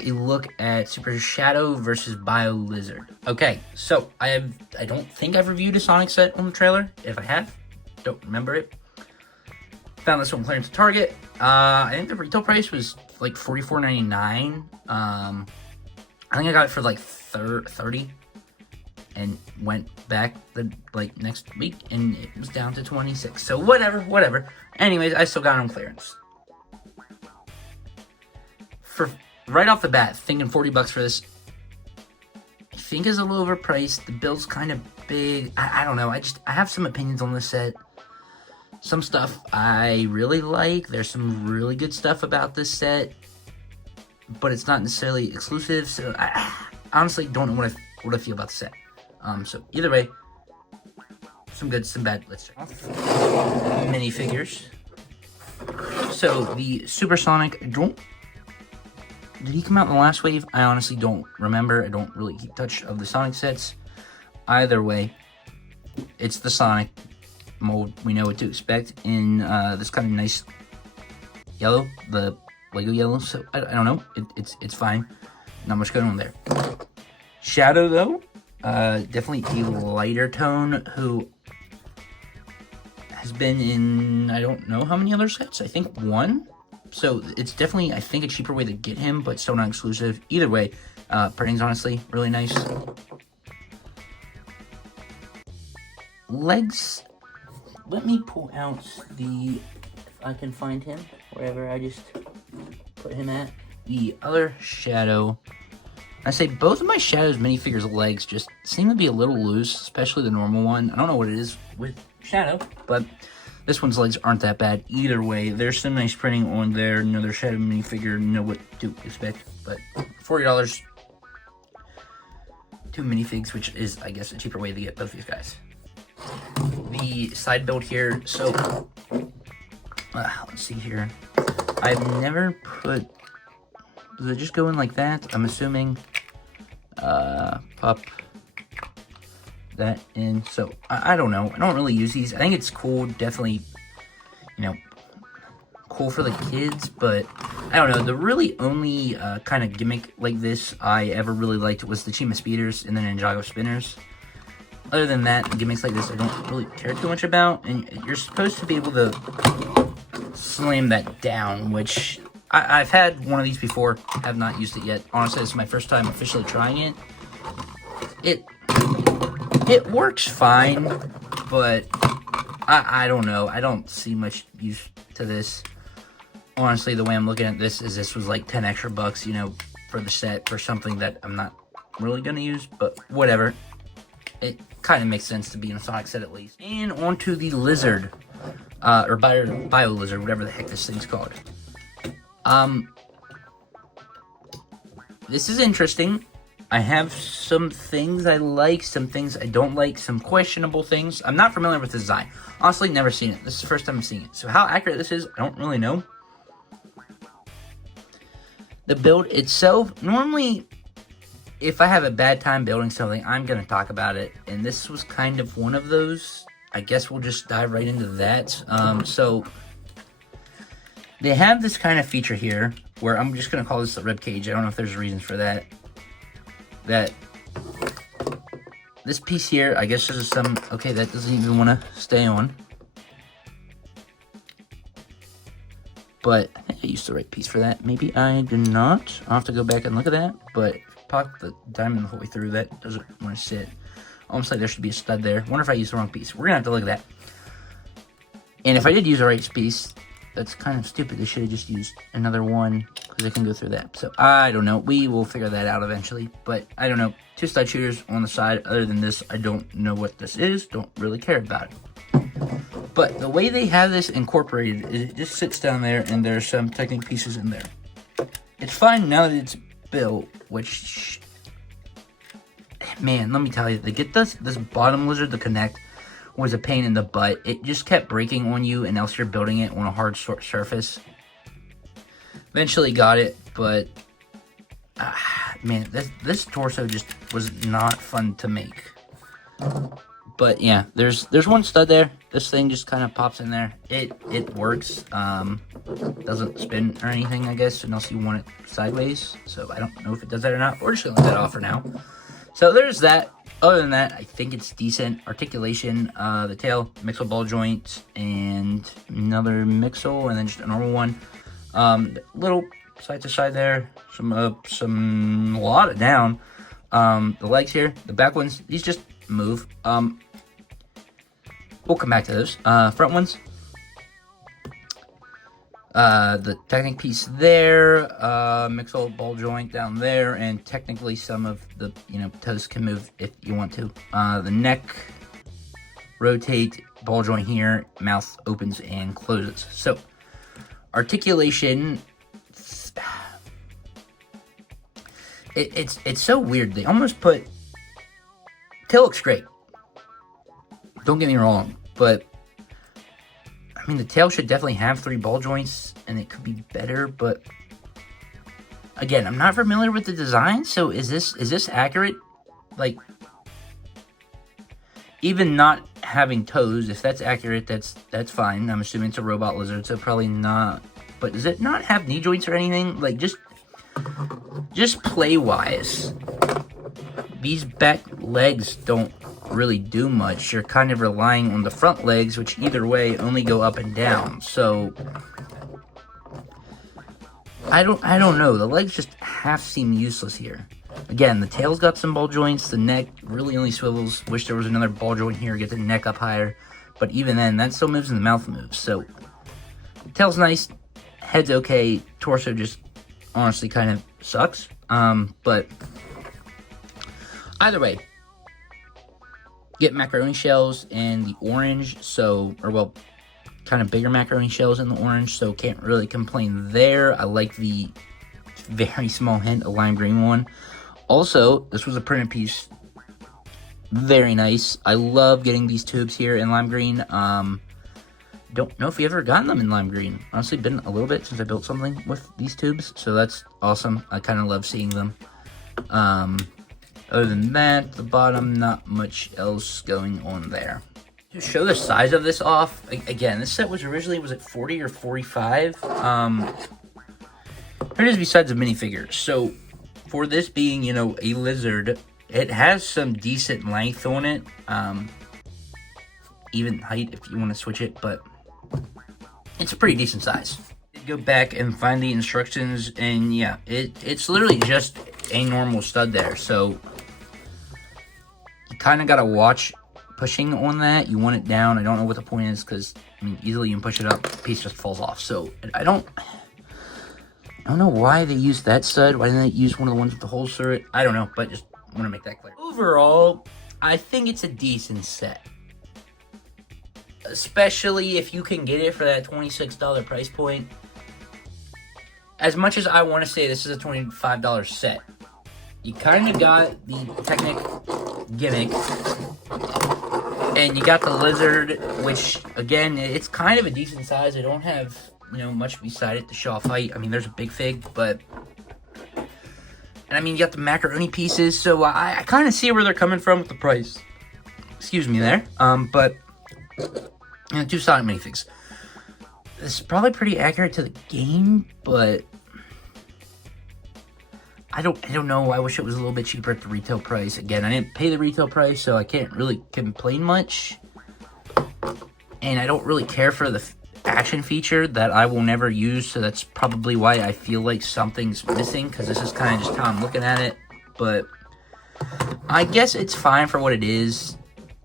take a look at Super Shadow versus Biolizard. Okay, so I don't think I've reviewed a Sonic set on the trailer. If I have, don't remember it. Found this one clearance at Target. I think the retail price was like $44.99. I think I got it for like $30, and went back the next week, and it was down to $26. So whatever. Anyways, I still got it on clearance. For right off the bat, thinking $40 for this, I think is a little overpriced. The build's kind of big. I don't know. I have some opinions on this set. Some stuff I really like. There's some really good stuff about this set, but it's not necessarily exclusive. So I honestly don't know what I feel about the set. So either way, some good, some bad. Let's check off minifigures. So the Supersonic, did he come out in the last wave? I honestly don't remember. I don't really keep touch of the Sonic sets. Either way, it's the Sonic mold. We know what to expect in this kind of nice yellow, the Lego yellow. So I don't know. It's fine. Not much going on there. Shadow though, definitely a lighter tone, who has been in I don't know how many other sets. I think one. So it's definitely, I think, a cheaper way to get him, but still not exclusive. Either way, printing's honestly really nice. Legs. Let me pull out if I can find him, wherever I just put him at. The other Shadow. I say both of my Shadow's minifigures' legs just seem to be a little loose, especially the normal one. I don't know what it is with Shadow, but this one's legs aren't that bad. Either way, there's some nice printing on there. Another Shadow minifigure, know what to expect. But $40, 2 minifigs, which is, I guess, a cheaper way to get both of these guys. The side build here, so let's see here. I've never put, does it just go in like that? I'm assuming pop that in. So I don't know. I don't really use these. I think it's cool, definitely, cool for the kids, but I don't know. The really only kind of gimmick like this I ever really liked was the Chima Speeders and the Ninjago Spinners. Other than that, gimmicks like this I don't really care too much about, and you're supposed to be able to slam that down, which I've had one of these before, have not used it yet. Honestly, this is my first time officially trying it. It works fine, but I don't know. I don't see much use to this. Honestly, the way I'm looking at this is this was like 10 extra bucks, for the set, for something that I'm not really going to use, but whatever. It kind of makes sense to be in a Sonic set at least. And onto the Lizard, or Biolizard, whatever the heck this thing's called. This is interesting. I have some things I like, some things I don't like, some questionable things. I'm not familiar with the design. Honestly, never seen it. This is the first time I'm seeing it. So how accurate this is, I don't really know. The build itself, normally, if I have a bad time building something, I'm going to talk about it. And this was kind of one of those. I guess we'll just dive right into that. So they have this kind of feature here where I'm just going to call this the rib cage. I don't know if there's reasons for that. That this piece here, I guess there's some, okay, that doesn't even want to stay on. But I think I used the right piece for that. Maybe I did not. I'll have to go back and look at that. But pop the diamond the whole way through, that doesn't want to sit. Almost like there should be a stud there. Wonder if I used the wrong piece. We're gonna have to look at that. And if I did use the right piece, that's kind of stupid. They should have just used another one, because I can go through that. So I don't know. We will figure that out eventually. But I don't know. 2 stud shooters on the side. Other than this, I don't know what this is. Don't really care about it. But the way they have this incorporated, it just sits down there, and there's some Technic pieces in there. It's fine now that it's built, which, man, let me tell you, to get this bottom lizard to connect was a pain in the butt. It just kept breaking on you, and else you're building it on a hard surface. Eventually got it, but man, this torso just was not fun to make. But yeah, there's one stud there. This thing just kind of pops in there. It works. Doesn't spin or anything, I guess, unless you want it sideways. So I don't know if it does that or not. We're just gonna let that off for now. So there's that. Other than that, I think it's decent. Articulation, the tail, mixel ball joint, and another mixel, and then just a normal one. Little side to side there, some up, some a lot of down. The legs here, the back ones, these just move. We'll come back to those. Front ones, the Technic piece there, mixel ball joint down there, and technically some of the toes can move if you want to. The neck, rotate, ball joint here, mouth opens and closes. So articulation, it's so weird. They almost put, tail looks great, don't get me wrong, but I mean, the tail should definitely have 3 ball joints, and it could be better, but again, I'm not familiar with the design, so is this accurate? Like, even not having toes, if that's accurate, that's fine. I'm assuming it's a robot lizard, so probably not. But does it not have knee joints or anything? Like, just play-wise, these back legs don't really do much. You're kind of relying on the front legs, which either way only go up and down. So I don't know. The legs just half seem useless here. Again, the tail's got some ball joints. The neck really only swivels. Wish there was another ball joint here, get the neck up higher. But even then, that still moves and the mouth moves. So tail's nice, head's okay, torso just honestly kind of sucks. But either way, get macaroni shells in the orange, kind of bigger macaroni shells in the orange, so can't really complain there. I like the very small hint of lime green one. Also, this was a printed piece, very nice. I love getting these tubes here in lime green. Don't know if you've ever gotten them in lime green. Honestly, been a little bit since I built something with these tubes, so that's awesome. I kind of love seeing them. Other than that, the bottom, not much else going on there. To show the size of this off, again, this set was originally, was it 40 or 45? Here it is besides the minifigure. So, for this being, a lizard, it has some decent length on it. Even height if you want to switch it, but it's a pretty decent size. Go back and find the instructions, and yeah, it's literally just a normal stud there. So, you kind of got to watch pushing on that. You want it down. I don't know what the point is, because I mean, easily you can push it up, the piece just falls off. So I don't know why they used that stud. Why didn't they use one of the ones with the holes through it? I don't know, but just want to make that clear. Overall, I think it's a decent set, especially if you can get it for that $26 price point. As much as I want to say this is a $25 set, you kind of got the Technic gimmick, and you got the lizard, which, again, it's kind of a decent size. I don't have, much beside it to show off height. I mean, there's a big fig, but, and I mean, you got the macaroni pieces, so I kind of see where they're coming from with the price. Excuse me there. But, 2 Sonic minifigs. This is probably pretty accurate to the game, but I don't know. I wish it was a little bit cheaper at the retail price. Again, I didn't pay the retail price, so I can't really complain much. And I don't really care for the action feature that I will never use, so that's probably why I feel like something's missing, because this is kind of just how I'm looking at it. But I guess it's fine for what it is.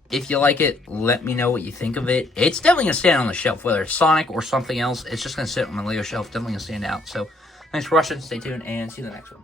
If you like it, let me know what you think of it. It's definitely going to stand on the shelf, whether it's Sonic or something else. It's just going to sit on my Lego shelf. Definitely going to stand out. So, thanks for watching. Stay tuned, and see you in the next one.